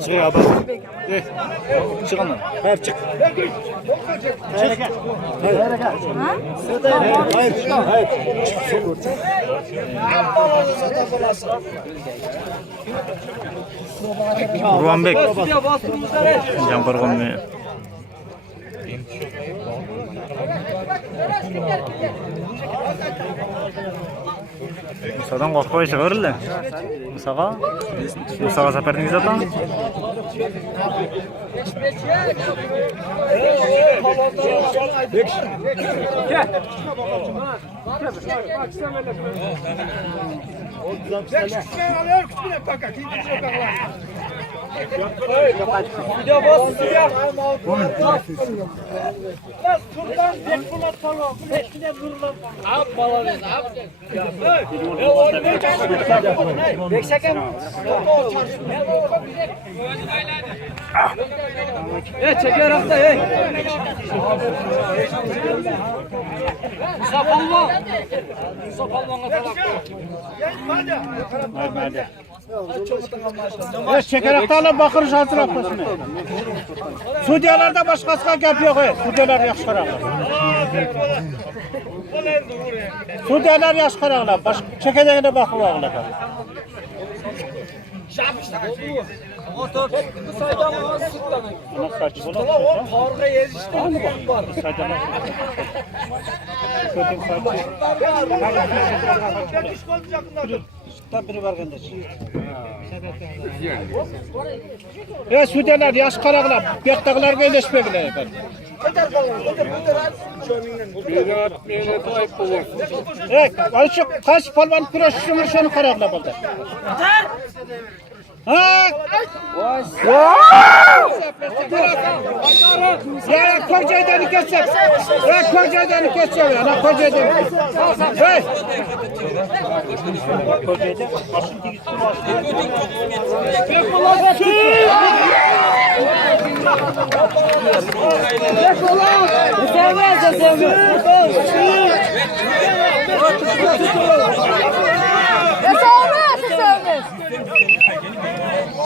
Çıkıyor abi. Çıkın lan. Hayır çık. Hayır gel. Hayır. Kurbanbek. Campar konmuyor. Musa'dan korkmayı çıkarırlar. Musa'ga saperdiniz zaten. Çeker hafta Çekereklerle bakırış altı raptasını. Sudiyalarda başkasına gap yok. Sudiyalar yaş karaklar. Sudiyalar yaş karaklar. Çekerekine bakın ağırlar. Biri var kardeş. Sudiyalar yaş karaklar. Bektaklar gelişmekler. Kaç palvan kuraşçımız şunu karaklar buldu. Ha? Ya kocaydan kesecek. Ya kocaydan kesecek. Ya kocaydan. Hey. Kocaydan. Başın digisi var.